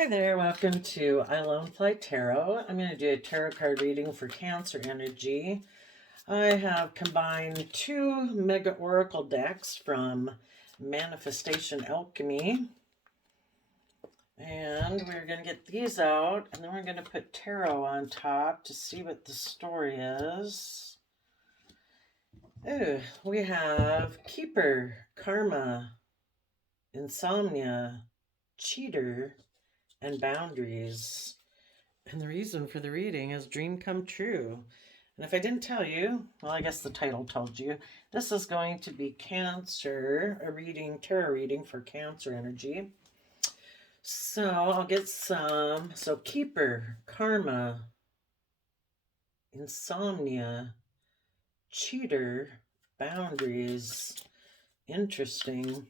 Hi there, welcome to I Lone Fly Tarot. I'm going to do a tarot card reading for Cancer energy. I have combined two Mega Oracle decks from Manifestation Alchemy. And we're going to get these out, and then we're going to put tarot on top to see what the story is. Ooh, we have Keeper, Karma, Insomnia, Cheater, and Boundaries. And the reason for the reading is Dream Come True. And if I didn't tell you, well, I guess the title told you, this is going to be Cancer, a reading, tarot reading for Cancer energy. So I'll get some. So Keeper, Karma, Insomnia, Cheater, Boundaries. Interesting.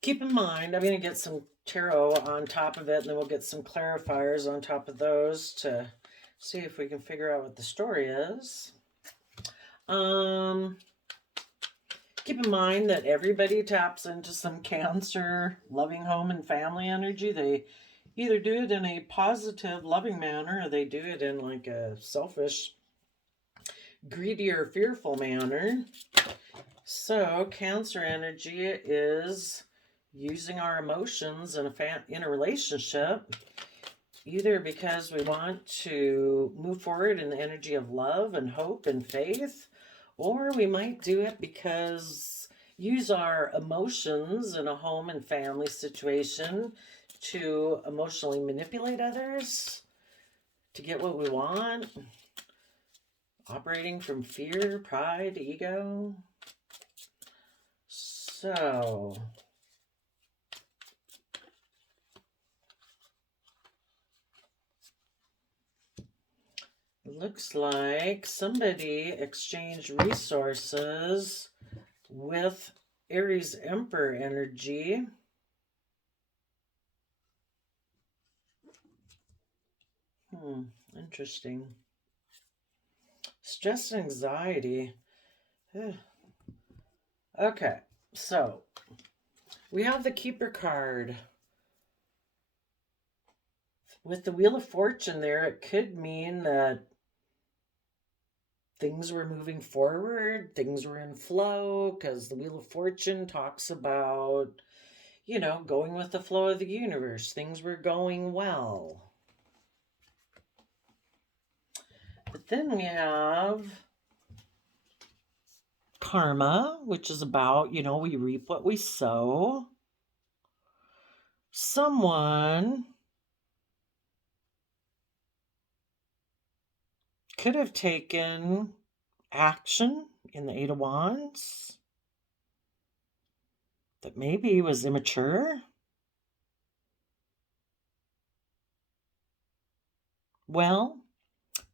Keep in mind, I'm going to get some tarot on top of it, and then we'll get some clarifiers on top of those to see if we can figure out what the story is. Keep in mind that everybody taps into some Cancer, loving home and family energy. They either do it in a positive, loving manner, or they do it in like a selfish, greedy, or fearful manner. So Cancer energy is using our emotions in a relationship, either because we want to move forward in the energy of love and hope and faith, or we might do it because use our emotions in a home and family situation to emotionally manipulate others to get what we want, operating from fear, pride, ego. So looks like somebody exchanged resources with Aries Emperor energy. Interesting. Stress and anxiety. Okay, so we have the Keeper card. With the Wheel of Fortune there, it could mean that things were moving forward, things were in flow, because the Wheel of Fortune talks about, going with the flow of the universe. Things were going well. But then we have Karma, which is about, we reap what we sow. Someone could have taken action in the Eight of Wands that maybe was immature. Well,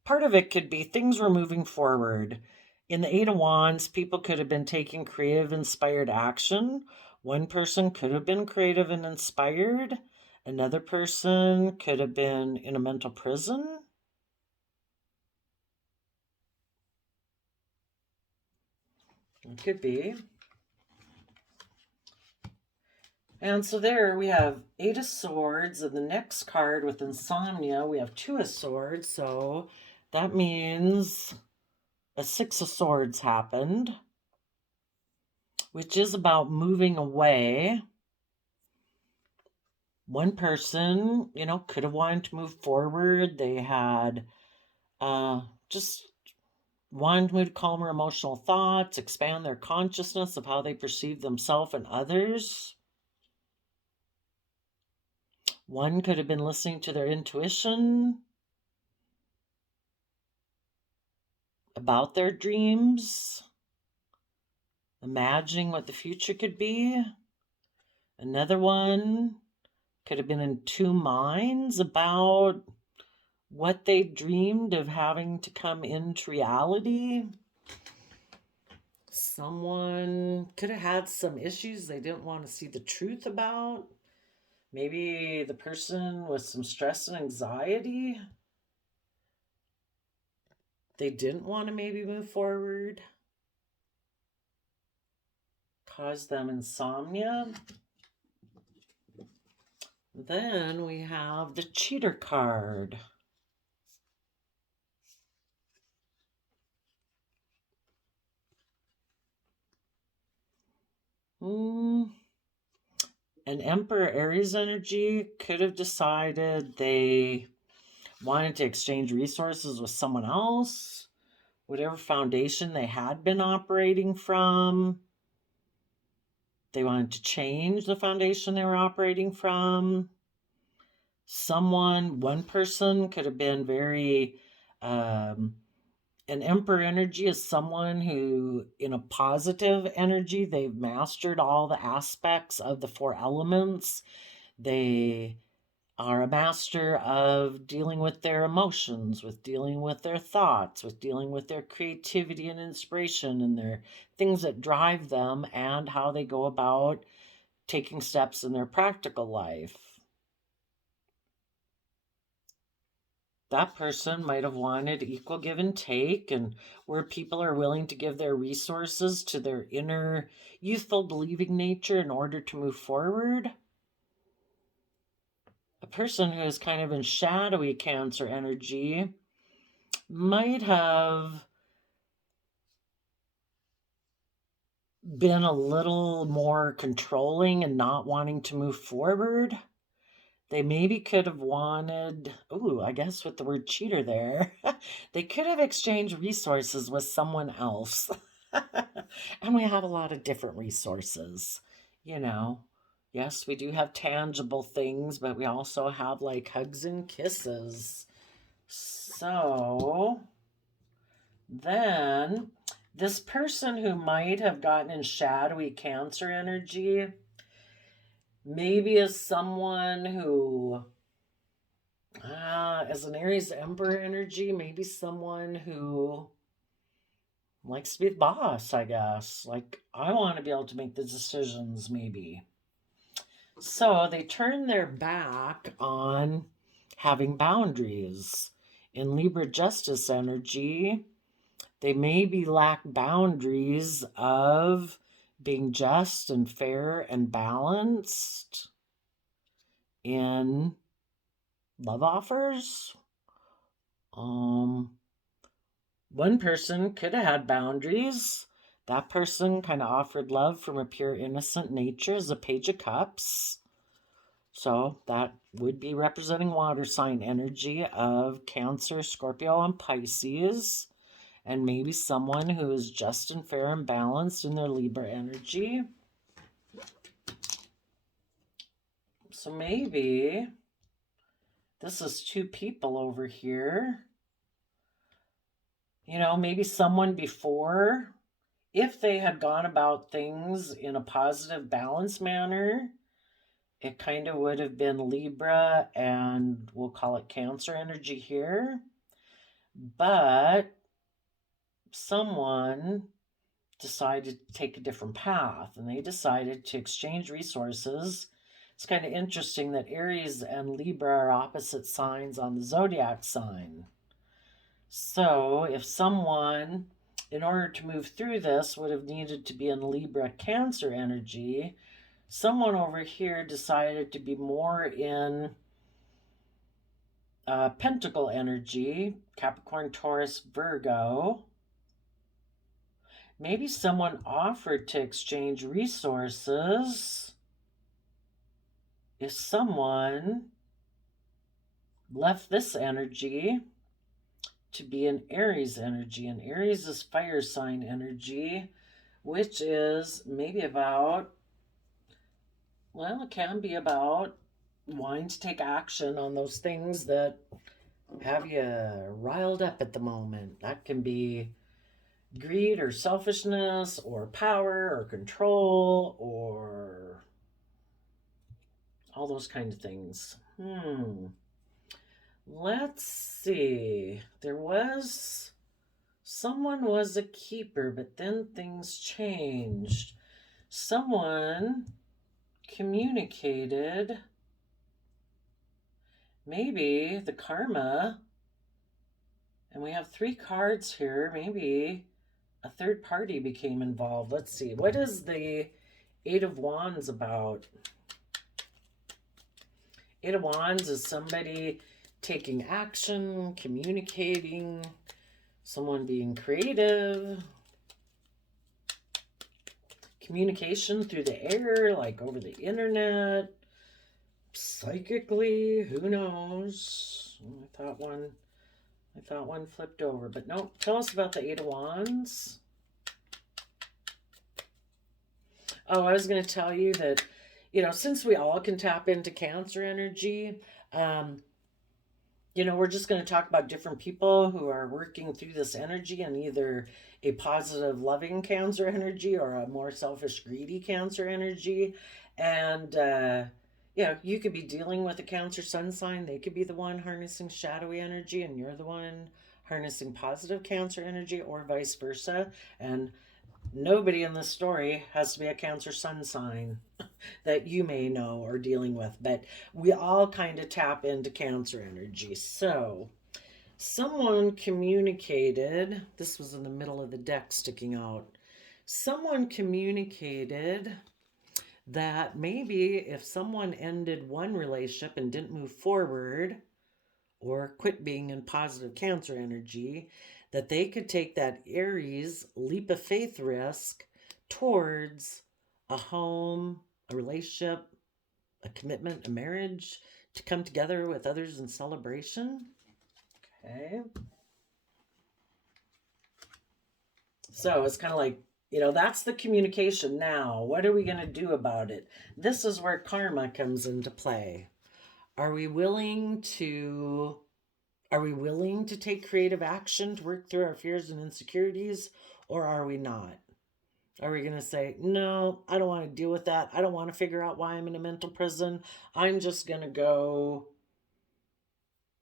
part of it could be things were moving forward. In the Eight of Wands, people could have been taking creative, inspired action. One person could have been creative and inspired. Another person could have been in a mental prison. It could be. And so there we have Eight of Swords, and the next card with Insomnia, we have Two of Swords, so that means a Six of Swords happened, which is about moving away. One person, could have wanted to move forward. They had just wanted to move to calmer emotional thoughts, expand their consciousness of how they perceive themselves and others. One could have been listening to their intuition about their dreams, imagining what the future could be. Another one could have been in two minds about what they dreamed of having to come into reality. Someone could have had some issues they didn't want to see the truth about. Maybe the person with some stress and anxiety. They didn't want to maybe move forward. cause them insomnia. Then we have the cheater card. An Emperor Aries energy could have decided they wanted to exchange resources with someone else, whatever foundation they had been operating from. They wanted to change the foundation they were operating from. One person could have been very, an Emperor energy is someone who, in a positive energy, they've mastered all the aspects of the 4 elements. They are a master of dealing with their emotions, with dealing with their thoughts, with dealing with their creativity and inspiration and their things that drive them and how they go about taking steps in their practical life. That person might have wanted equal give and take, and where people are willing to give their resources to their inner youthful believing nature in order to move forward. A person who is kind of in shadowy Cancer energy might have been a little more controlling and not wanting to move forward. They maybe could have wanted, I guess with the word cheater there, they could have exchanged resources with someone else. And we have a lot of different resources, you know. Yes, we do have tangible things, but we also have like hugs and kisses. So then this person who might have gotten in shadowy Cancer energy maybe is someone who, as an Aries Emperor energy, maybe someone who likes to be the boss, I guess. Like, I want to be able to make the decisions, maybe. So they turn their back on having boundaries. In Libra Justice energy, they maybe lack boundaries of being just and fair and balanced in love offers. One person could have had boundaries. That person kind of offered love from a pure innocent nature as a Page of Cups. So that would be representing water sign energy of Cancer, Scorpio, and Pisces. And maybe someone who is just and fair and balanced in their Libra energy. So maybe this is 2 people over here. You know, maybe someone before, if they had gone about things in a positive, balanced manner, it kind of would have been Libra and we'll call it Cancer energy here. But someone decided to take a different path and they decided to exchange resources. It's kind of interesting that Aries and Libra are opposite signs on the zodiac sign. So if someone, in order to move through this, would have needed to be in Libra Cancer energy, someone over here decided to be more in Pentacle energy, Capricorn, Taurus, Virgo. Maybe someone offered to exchange resources if someone left this energy to be an Aries energy. And Aries is fire sign energy, which is maybe about, well, it can be about wanting to take action on those things that have you riled up at the moment. That can be greed or selfishness or power or control or all those kind of things. Let's see. Someone was a keeper, but then things changed. Someone communicated, maybe the karma, and we have 3 cards here. Maybe a third party became involved. Let's see. What is the Eight of Wands about? Eight of Wands is somebody taking action, communicating, someone being creative, communication through the air, like over the internet, psychically, who knows? I thought one flipped over, but no. Tell us about the Eight of Wands. Oh, I was going to tell you that, since we all can tap into Cancer energy, we're just going to talk about different people who are working through this energy and either a positive, loving Cancer energy or a more selfish, greedy Cancer energy. And, you could be dealing with a Cancer sun sign. They could be the one harnessing shadowy energy and you're the one harnessing positive Cancer energy, or vice versa. And nobody in this story has to be a Cancer sun sign that you may know or dealing with, but we all kind of tap into Cancer energy. So someone communicated, this was in the middle of the deck sticking out, someone communicated that maybe if someone ended one relationship and didn't move forward or quit being in positive Cancer energy, that they could take that Aries leap of faith risk towards a home, a relationship, a commitment, a marriage, to come together with others in celebration. Okay. So it's kind of like, that's the communication now. What are we going to do about it? This is where karma comes into play. Are we willing to take creative action to work through our fears and insecurities, or are we not? Are we going to say, no, I don't want to deal with that. I don't want to figure out why I'm in a mental prison. I'm just going to go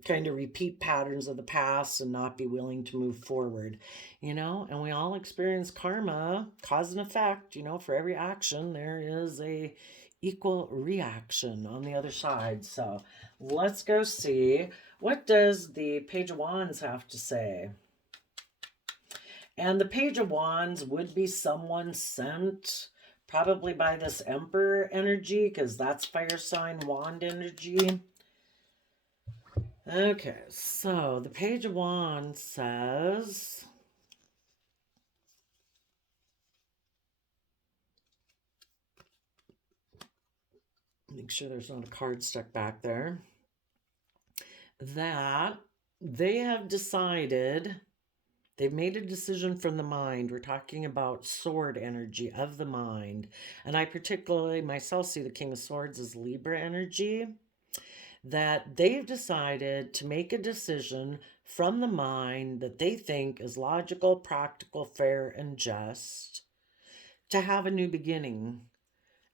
kind of repeat patterns of the past and not be willing to move forward, and we all experience karma, cause and effect, for every action, there is a equal reaction on the other side. So let's go see, what does the Page of Wands have to say? And the Page of Wands would be someone sent probably by this Emperor energy, because that's fire sign wand energy. Okay, so the Page of Wands says, make sure there's not a card stuck back there, that they have decided, they've made a decision from the mind. We're talking about sword energy of the mind. And I particularly myself see the King of Swords as Libra energy. That they've decided to make a decision from the mind that they think is logical, practical, fair, and just, to have a new beginning.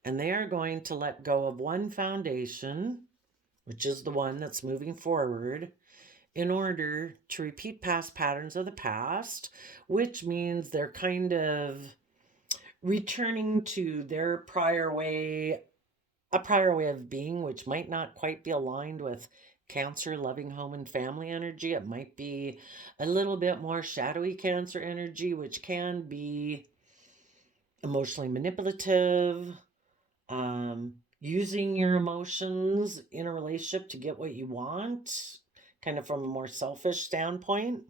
And they are going to let go of one foundation, which is the one that's moving forward, in order to repeat past patterns of the past, which means they're kind of returning to their prior way, a prior way of being, which might not quite be aligned with Cancer, loving home and family energy. It might be a little bit more shadowy Cancer energy, which can be emotionally manipulative, using your emotions in a relationship to get what you want, kind of from a more selfish standpoint.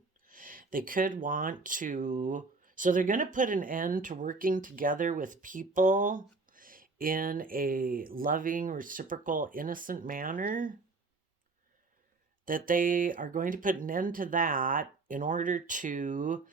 They could want to, so they're going to put an end to working together with people in a loving, reciprocal, innocent manner. That they are going to put an end to that in order to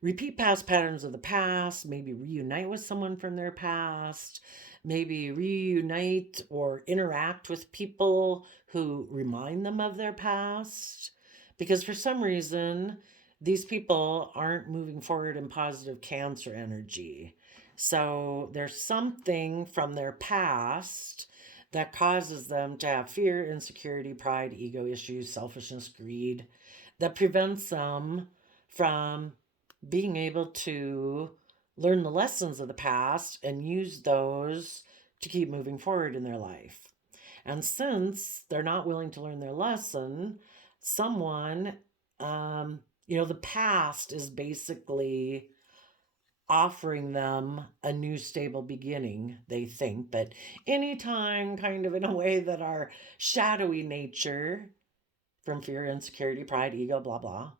repeat past patterns of the past, maybe reunite with someone from their past, maybe reunite or interact with people who remind them of their past. Because for some reason, these people aren't moving forward in positive Cancer energy. So there's something from their past that causes them to have fear, insecurity, pride, ego issues, selfishness, greed, that prevents them from being able to learn the lessons of the past and use those to keep moving forward in their life. And since they're not willing to learn their lesson, someone, the past is basically offering them a new stable beginning, they think. But anytime, kind of in a way that our shadowy nature from fear, insecurity, pride, ego, blah, blah,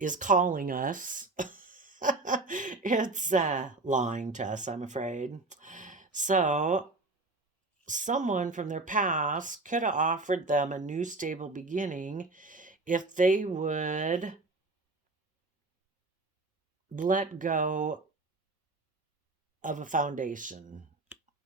is calling us, it's lying to us, I'm afraid. So, someone from their past could have offered them a new stable beginning if they would let go of a foundation,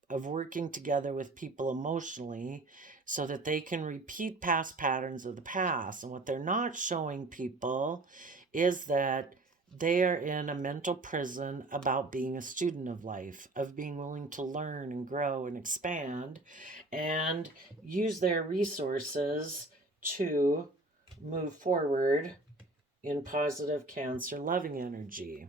of working together with people emotionally so that they can repeat past patterns of the past. And what they're not showing people is that they are in a mental prison about being a student of life, of being willing to learn and grow and expand and use their resources to move forward in positive Cancer loving energy.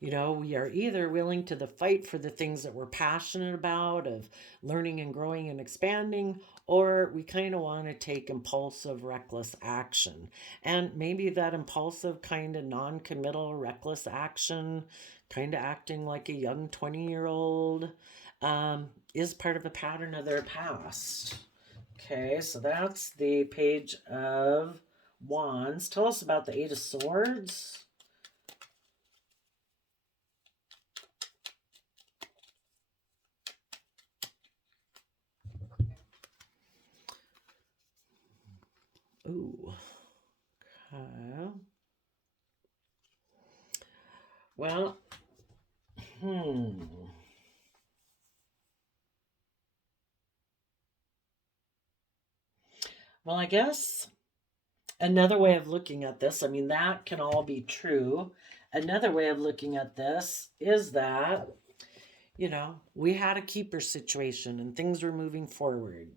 You know, we are either willing to the fight for the things that we're passionate about, of learning and growing and expanding, or we kind of want to take impulsive, reckless action. And maybe that impulsive, kind of non committal, reckless action, kind of acting like a young 20-year-old, is part of a pattern of their past. Okay, so that's the Page of Wands. Tell us about the Eight of Swords. Ooh. Okay. Well, Well, I guess another way of looking at this, I mean, that can all be true. Another way of looking at this is that, you know, we had a keeper situation and things were moving forward.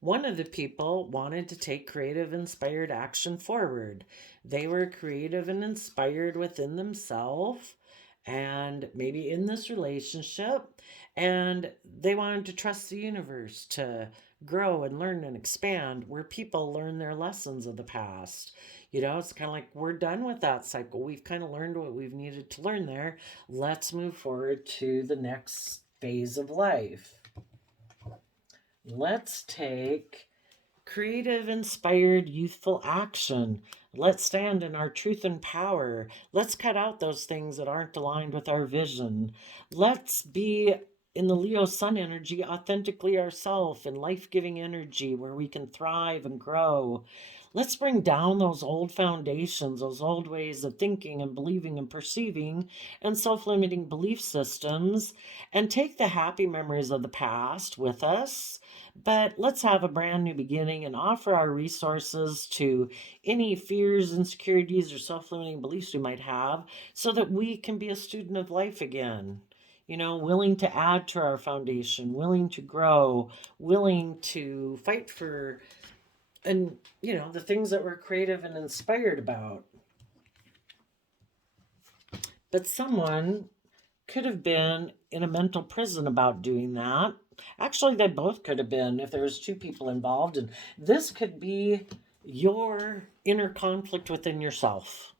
One of the people wanted to take creative, inspired action forward. They were creative and inspired within themselves and maybe in this relationship, and they wanted to trust the universe to grow and learn and expand where people learn their lessons of the past. You know, it's kind of like we're done with that cycle. We've kind of learned what we've needed to learn there. Let's move forward to the next phase of life. Let's take creative, inspired, youthful action. Let's stand in our truth and power. Let's cut out those things that aren't aligned with our vision. Let's be in the Leo sun energy, authentically ourselves, in life giving energy where we can thrive and grow. Let's bring down those old foundations, those old ways of thinking and believing and perceiving, and self limiting belief systems, and take the happy memories of the past with us. But let's have a brand new beginning and offer our resources to any fears, insecurities, or self limiting beliefs we might have so that we can be a student of life again. You know, willing to add to our foundation, willing to grow, willing to fight for, and, you know, the things that we're creative and inspired about. But someone could have been in a mental prison about doing that. Actually, they both could have been if there was two people involved. And this could be your inner conflict within yourself.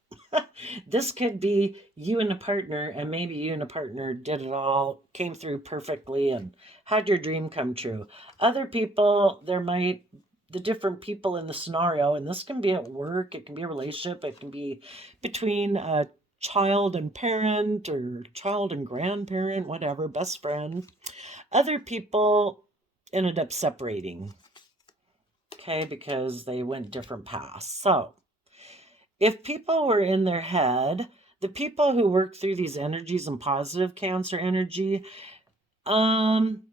This could be you and a partner, and maybe you and a partner did it all, came through perfectly, and had your dream come true. Other people, the different people in the scenario, and this can be at work, it can be a relationship, it can be between a child and parent or child and grandparent, whatever, best friend. Other people ended up separating, okay, because they went different paths. So, if people were in their head, the people who work through these energies and positive Cancer energy, they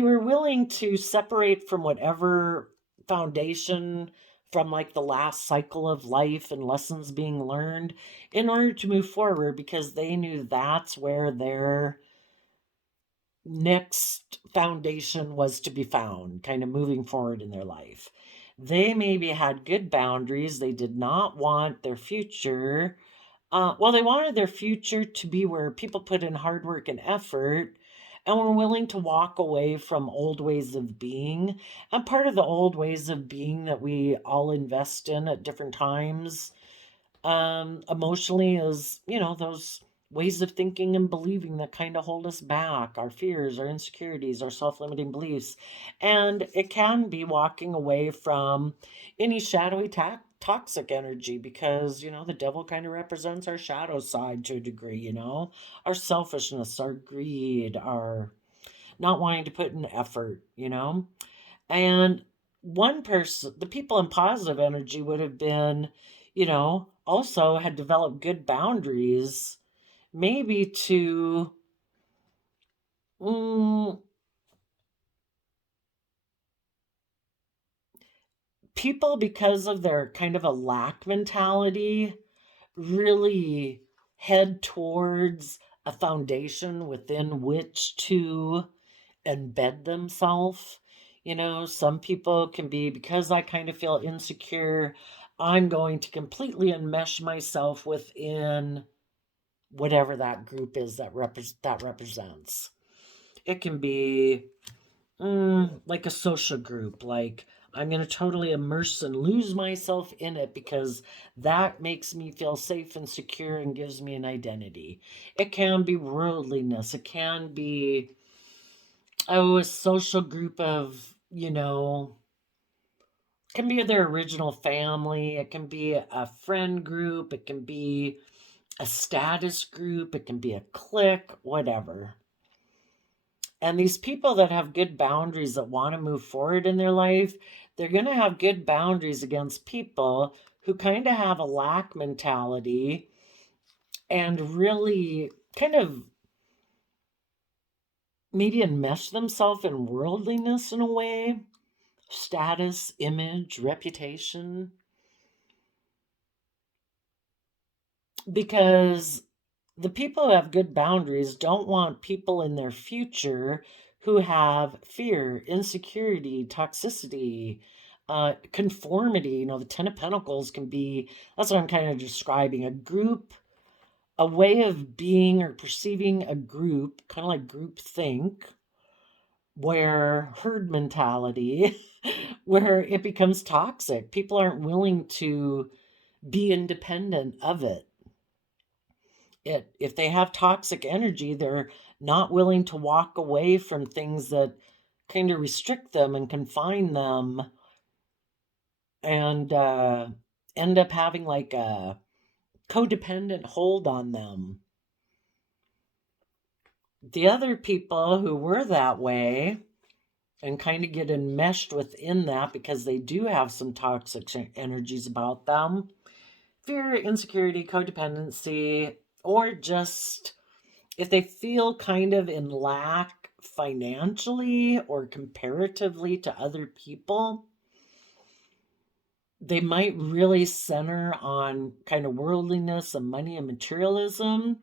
were willing to separate from whatever foundation from like the last cycle of life and lessons being learned in order to move forward because they knew that's where their next foundation was to be found, kind of moving forward in their life. They maybe had good boundaries. They did not want their future. They wanted their future to be where people put in hard work and effort and were willing to walk away from old ways of being. And part of the old ways of being that we all invest in at different times Emotionally is, those ways of thinking and believing that kind of hold us back, our fears, our insecurities, our self-limiting beliefs. And it can be walking away from any shadowy toxic energy, because, the devil kind of represents our shadow side to a degree, our selfishness, our greed, our not wanting to put in effort. And one person, the people in positive energy would have been, also had developed good boundaries, maybe to mm, people, because of their kind of a lack mentality, really head towards a foundation within which to embed themselves. Some people can be, because I kind of feel insecure, I'm going to completely enmesh myself within whatever that group is that represents. It can be like a social group, like I'm going to totally immerse and lose myself in it because that makes me feel safe and secure and gives me an identity. It can be worldliness. It can be, a social group of, can be their original family. It can be a friend group. It can be a status group. It can be a clique, whatever. And these people that have good boundaries that want to move forward in their life, they're going to have good boundaries against people who kind of have a lack mentality and really kind of maybe enmesh themselves in worldliness in a way, status, image, reputation. Because the people who have good boundaries don't want people in their future who have fear, insecurity, toxicity, conformity. The Ten of Pentacles can be, that's what I'm kind of describing, a group, a way of being or perceiving a group, kind of like group think, where herd mentality, where it becomes toxic. People aren't willing to be independent of it. If they have toxic energy, they're not willing to walk away from things that kind of restrict them and confine them, and end up having like a codependent hold on them. The other people who were that way and kind of get enmeshed within that because they do have some toxic energies about them, fear, insecurity, codependency, or just if they feel kind of in lack financially or comparatively to other people, they might really center on kind of worldliness and money and materialism.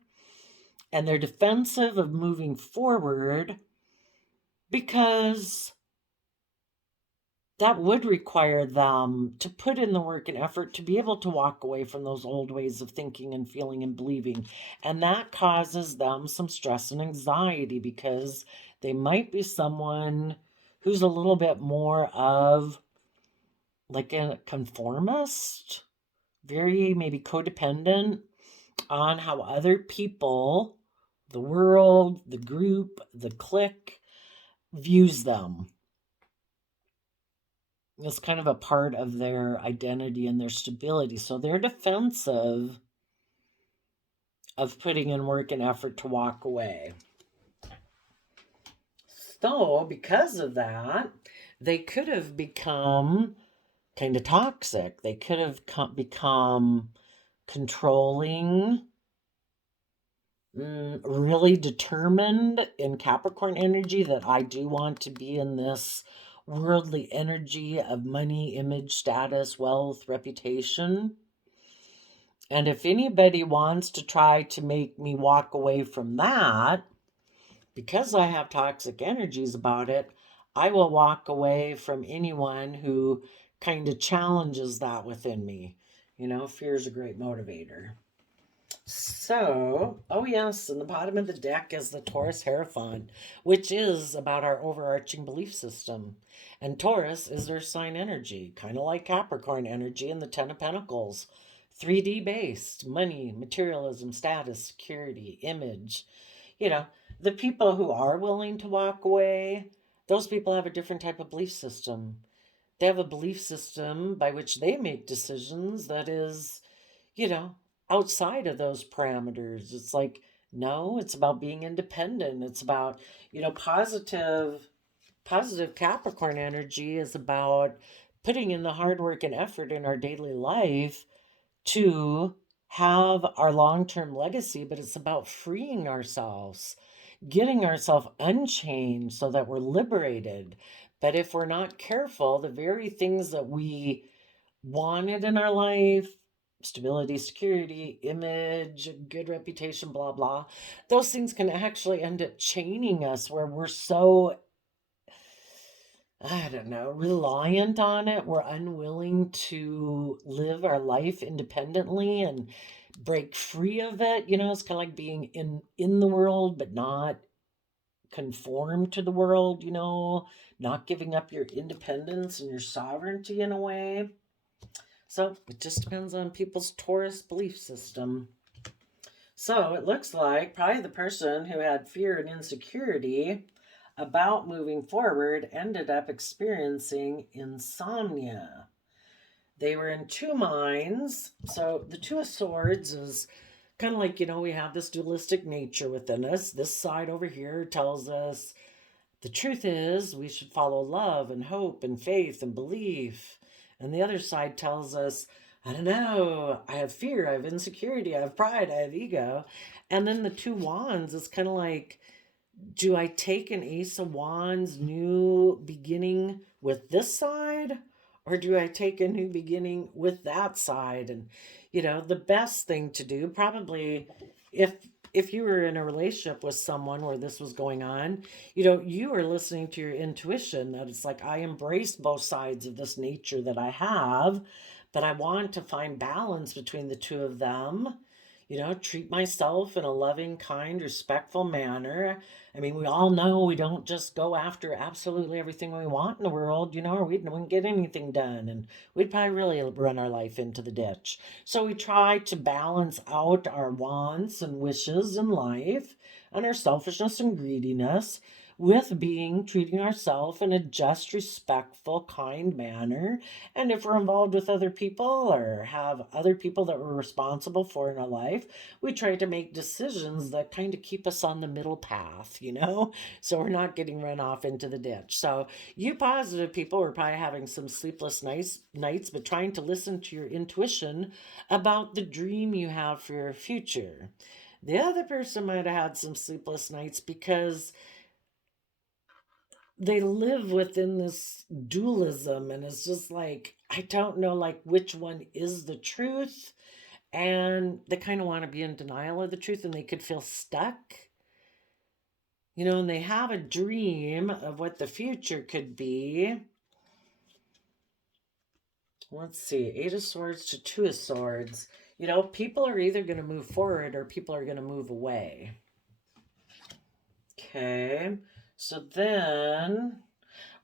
And they're defensive of moving forward because that would require them to put in the work and effort to be able to walk away from those old ways of thinking and feeling and believing. And that causes them some stress and anxiety because they might be someone who's a little bit more of like a conformist, very maybe codependent on how other people, the world, the group, the clique views them. It's kind of a part of their identity and their stability. So they're defensive of putting in work and effort to walk away. So because of that, they could have become kind of toxic. They could have become controlling, really determined in Capricorn energy that I do want to be in this worldly energy of money, image, status, wealth, reputation. And if anybody wants to try to make me walk away from that, because I have toxic energies about it, I will walk away from anyone who kind of challenges that within me. Fear is a great motivator. So, oh yes, in the bottom of the deck is the Taurus Hierophant, which is about our overarching belief system. And Taurus is their sign energy, kind of like Capricorn energy and the Ten of Pentacles. 3D based, money, materialism, status, security, image. You know, the people who are willing to walk away, those people have a different type of belief system. They have a belief system by which they make decisions that is, you know, outside of those parameters. It's like, no, it's about being independent. It's about, positive Capricorn energy is about putting in the hard work and effort in our daily life to have our long-term legacy, but it's about freeing ourselves, getting ourselves unchained so that we're liberated. But if we're not careful, the very things that we wanted in our life, stability, security, image, good reputation, blah, blah, those things can actually end up chaining us where we're so, I don't know, reliant on it. We're unwilling to live our life independently and break free of it. It's kind of like being in the world, but not conform to the world, not giving up your independence and your sovereignty in a way. So it just depends on people's Taurus belief system. So it looks like probably the person who had fear and insecurity about moving forward ended up experiencing insomnia. They were in two minds. So the Two of Swords is kind of like, we have this dualistic nature within us. This side over here tells us the truth is we should follow love and hope and faith and belief. And the other side tells us, I don't know, I have fear, I have insecurity, I have pride, I have ego. And then the Two Wands is kind of like, do I take an Ace of Wands new beginning with this side? Or do I take a new beginning with that side? And, the best thing to do, probably if you were in a relationship with someone where this was going on, you are listening to your intuition that it's like, I embrace both sides of this nature that I have, but I want to find balance between the two of them. Treat myself in a loving, kind, respectful manner. I mean, we all know we don't just go after absolutely everything we want in the world, or we wouldn't get anything done, and we'd probably really run our life into the ditch. So we try to balance out our wants and wishes in life and our selfishness and greediness with treating ourselves in a just, respectful, kind manner. And if we're involved with other people or have other people that we're responsible for in our life, we try to make decisions that kind of keep us on the middle path, so we're not getting run off into the ditch. So you positive people are probably having some sleepless nights, but trying to listen to your intuition about the dream you have for your future. The other person might have had some sleepless nights because they live within this dualism, and it's just like, I don't know, like, which one is the truth, and they kind of want to be in denial of the truth, and they could feel stuck, and they have a dream of what the future could be. Let's see, Eight of Swords to Two of Swords. People are either going to move forward or people are going to move away. Okay, so then,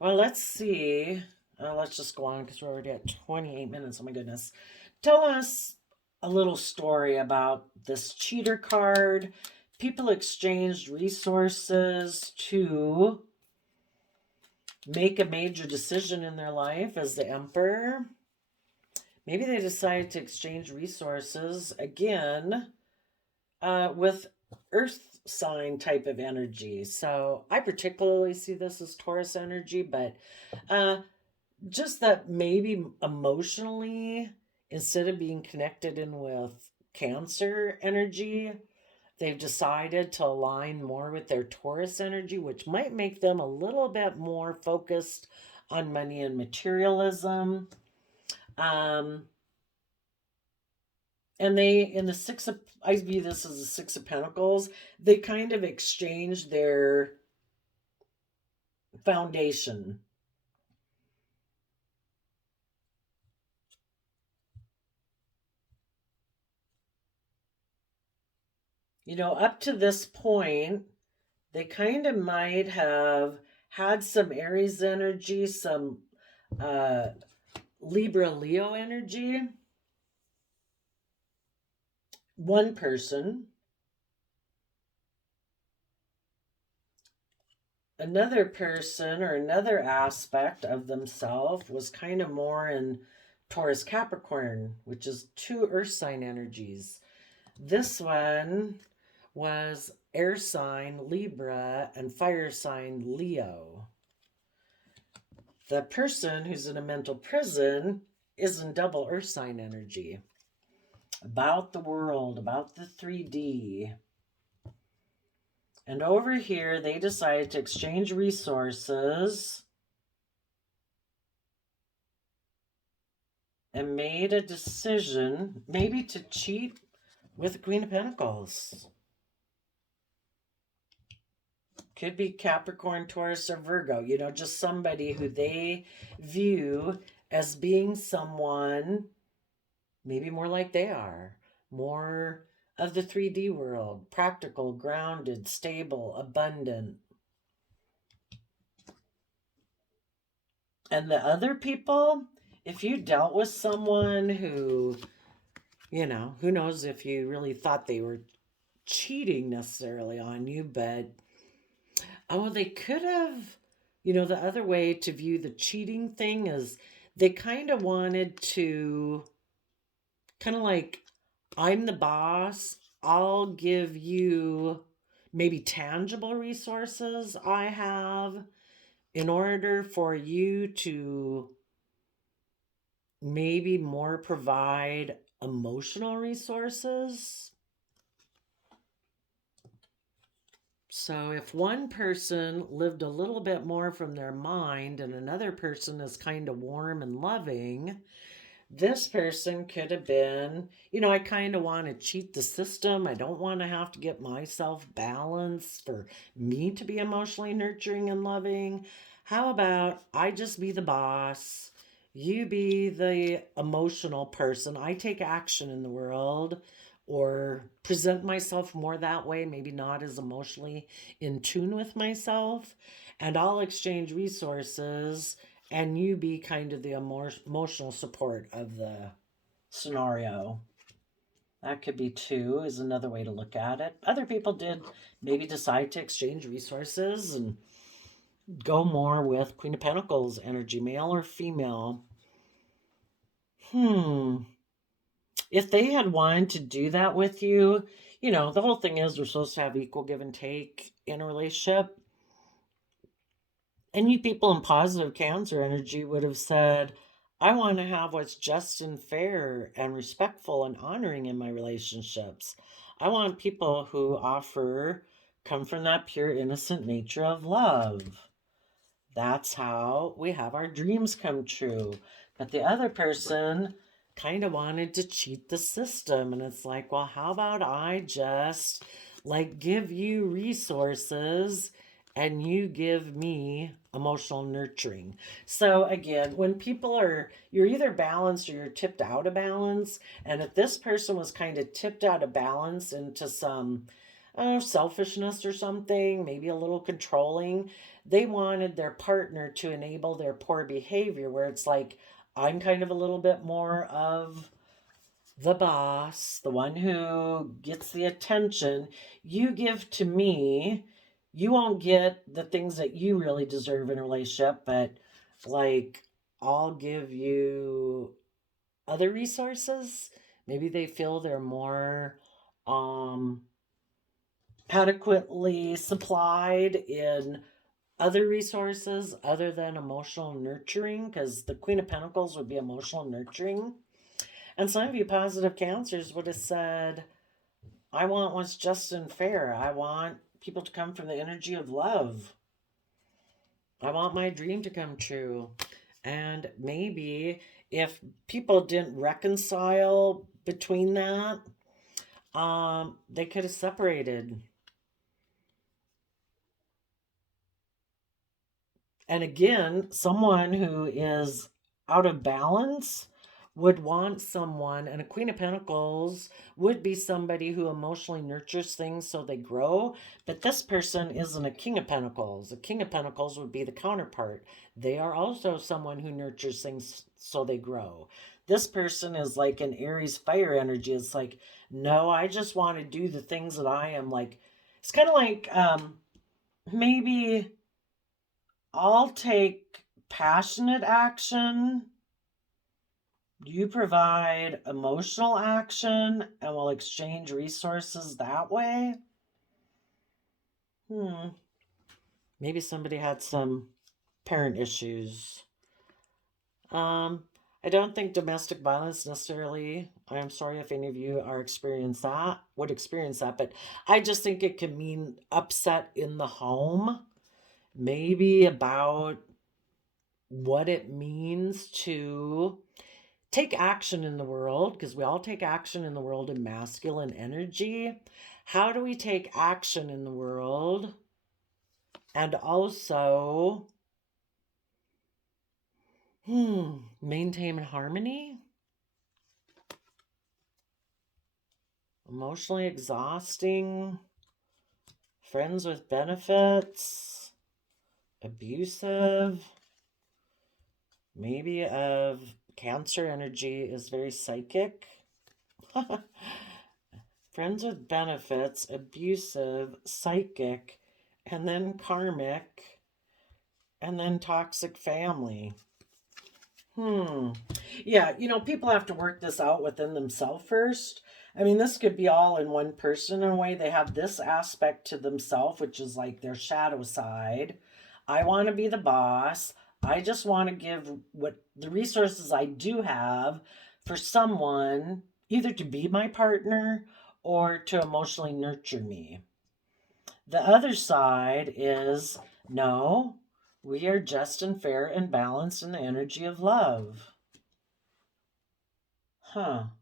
well, let's see. Let's just go on because we're already at 28 minutes. Oh my goodness. Tell us a little story about this cheater card. People exchanged resources to make a major decision in their life as the Emperor. Maybe they decided to exchange resources again with Earth sign type of energy. So I particularly see this as Taurus energy, but just that maybe emotionally, instead of being connected in with Cancer energy, they've decided to align more with their Taurus energy, which might make them a little bit more focused on money and materialism. And in the I view this as the Six of Pentacles, they kind of exchanged their foundation. Up to this point, they kind of might have had some Aries energy, some Libra Leo energy. one person. Another person or another aspect of themselves was kind of more in Taurus Capricorn, which is two earth sign energies. This one was air sign Libra and fire sign Leo. The person who's in a mental prison is in double earth sign energy. About the world, about the 3D. And over here, they decided to exchange resources and made a decision, maybe to cheat with the Queen of Pentacles. Could be Capricorn, Taurus, or Virgo. You know, just somebody who they view as being someone maybe more like they are. More of the 3D world. Practical, grounded, stable, abundant. And the other people, if you dealt with someone who, you know, who knows if you really thought they were cheating necessarily on you, but, oh, they could have, you know, the other way to view the cheating thing is they kind of wanted to, kind of like, I'm the boss, I'll give you maybe tangible resources I have in order for you to maybe more provide emotional resources. So if one person lived a little bit more from their mind and another person is kind of warm and loving, this person could have been, you know, I kind of want to cheat the system. I don't want to have to get myself balanced for me to be emotionally nurturing and loving. How about I just be the boss? You be the emotional person. I take action in the world or present myself more that way, maybe not as emotionally in tune with myself. And I'll exchange resources and you be kind of the emotional support of the scenario. That could be two, is another way to look at it. Other people did maybe decide to exchange resources and go more with Queen of Pentacles energy, male or female. If they had wanted to do that with you, you know, the whole thing is we're supposed to have equal give and take in a relationship. And you people in positive Cancer energy would have said, I want to have what's just and fair and respectful and honoring in my relationships. I want people who come from that pure, innocent nature of love. That's how we have our dreams come true. But the other person kind of wanted to cheat the system. And it's like, well, how about I just like give you resources and you give me emotional nurturing. So again, when people you're either balanced or you're tipped out of balance. And if this person was kind of tipped out of balance into some selfishness or something, maybe a little controlling, they wanted their partner to enable their poor behavior, where it's like, I'm kind of a little bit more of the boss, the one who gets the attention. You give to me, you won't get the things that you really deserve in a relationship, but like, I'll give you other resources. Maybe they feel they're more adequately supplied in other resources other than emotional nurturing, because the Queen of Pentacles would be emotional nurturing. And some of you positive Cancers would have said, I want what's just and fair. I want people to come from the energy of love. I want my dream to come true. And maybe if people didn't reconcile between that, they could have separated. And again, someone who is out of balance would want someone, and a Queen of Pentacles would be somebody who emotionally nurtures things so they grow. But this person isn't a King of Pentacles. A King of Pentacles would be the counterpart. They are also someone who nurtures things so they grow. this person is like an Aries fire energy. It's like, no, I just want to do the things that I am like. It's kind of like maybe I'll take passionate action. You provide emotional action and we'll exchange resources that way. Maybe somebody had some parent issues. I don't think domestic violence necessarily, I'm sorry if any of you would experience that, but I just think it can mean upset in the home, maybe about what it means to take action in the world, because we all take action in the world in masculine energy. How do we take action in the world and also maintain harmony? Emotionally exhausting, friends with benefits, abusive, maybe of Cancer energy is very psychic. Friends with benefits, abusive, psychic, and then karmic, and then toxic family. Yeah, people have to work this out within themselves first. I mean, this could be all in one person in a way. They have this aspect to themselves, which is like their shadow side. I want to be the boss. I just want to give what the resources I do have for someone either to be my partner or to emotionally nurture me. The other side is no, we are just and fair and balanced in the energy of love. Well,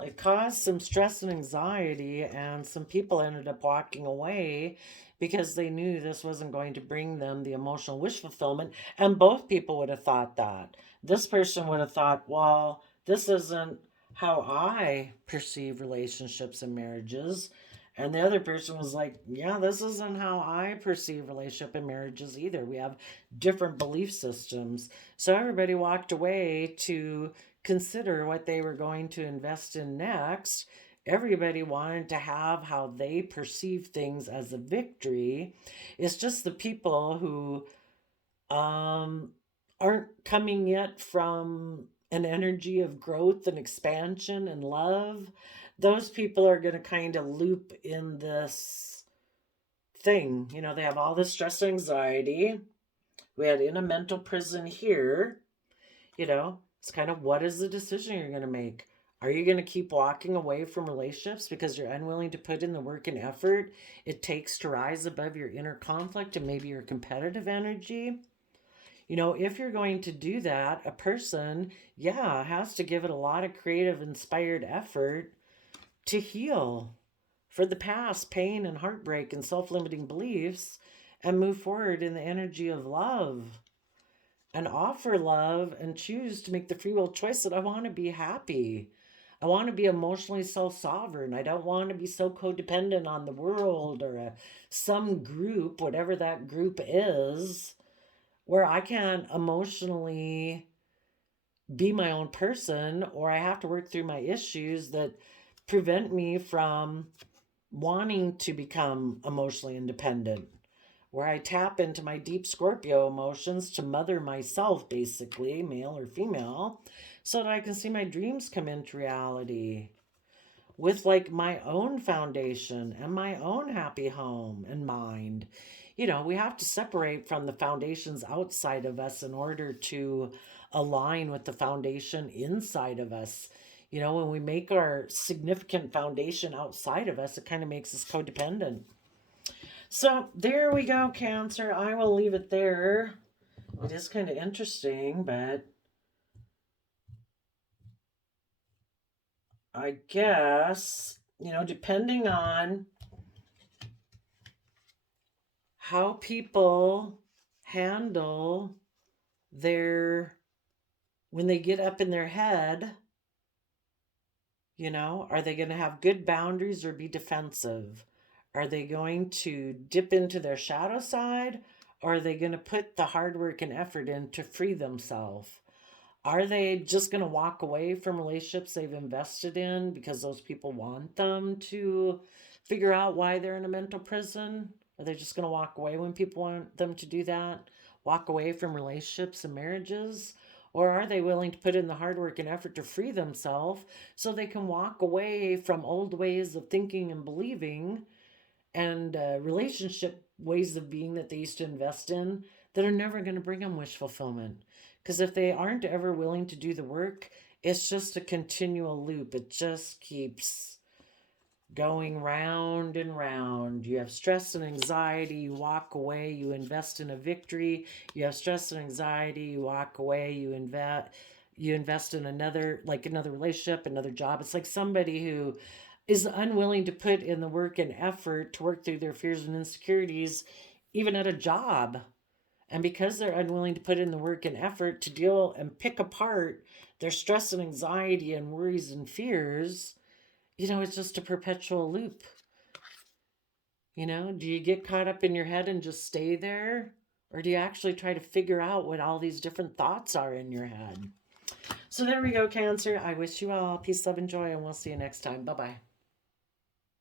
it caused some stress and anxiety, and some people ended up walking away because they knew this wasn't going to bring them the emotional wish fulfillment. And both people would have thought that. This person would have thought, well, this isn't how I perceive relationships and marriages. And the other person was like, yeah, this isn't how I perceive relationship and marriages either. We have different belief systems. So everybody walked away to consider what they were going to invest in next. Everybody wanted to have how they perceive things as a victory. It's just the people who aren't coming yet from an energy of growth and expansion and love. Those people are going to kind of loop in this thing. They have all this stress and anxiety. We had in a mental prison here. It's kind of, what is the decision you're going to make? Are you going to keep walking away from relationships because you're unwilling to put in the work and effort it takes to rise above your inner conflict and maybe your competitive energy? If you're going to do that, a person, has to give it a lot of creative, inspired effort to heal for the past pain and heartbreak and self-limiting beliefs and move forward in the energy of love and offer love and choose to make the free will choice that I want to be happy. I want to be emotionally self-sovereign. I don't want to be so codependent on the world or some group, whatever that group is, where I can't emotionally be my own person, or I have to work through my issues that prevent me from wanting to become emotionally independent, where I tap into my deep Scorpio emotions to mother myself, basically, male or female, so that I can see my dreams come into reality with like my own foundation and my own happy home and mind. We have to separate from the foundations outside of us in order to align with the foundation inside of us. When we make our significant foundation outside of us, it kind of makes us codependent. So there we go, Cancer. I will leave it there. It is kind of interesting, but I guess, depending on how people handle when they get up in their head, are they going to have good boundaries or be defensive? Are they going to dip into their shadow side, or are they going to put the hard work and effort in to free themselves? Are they just going to walk away from relationships they've invested in because those people want them to figure out why they're in a mental prison? Are they just going to walk away when people want them to do that? Walk away from relationships and marriages? Or are they willing to put in the hard work and effort to free themselves so they can walk away from old ways of thinking and believing and relationship ways of being that they used to invest in that are never going to bring them wish fulfillment? Because if they aren't ever willing to do the work, it's just a continual loop. It just keeps going round and round. You have stress and anxiety, you walk away, you invest in a victory. You have stress and anxiety, you walk away, you invest in another, like another relationship, another job. It's like somebody who is unwilling to put in the work and effort to work through their fears and insecurities, even at a job. And because they're unwilling to put in the work and effort to deal and pick apart their stress and anxiety and worries and fears, it's just a perpetual loop. Do you get caught up in your head and just stay there? Or do you actually try to figure out what all these different thoughts are in your head? So there we go, Cancer. I wish you all peace, love, and joy, and we'll see you next time. Bye-bye.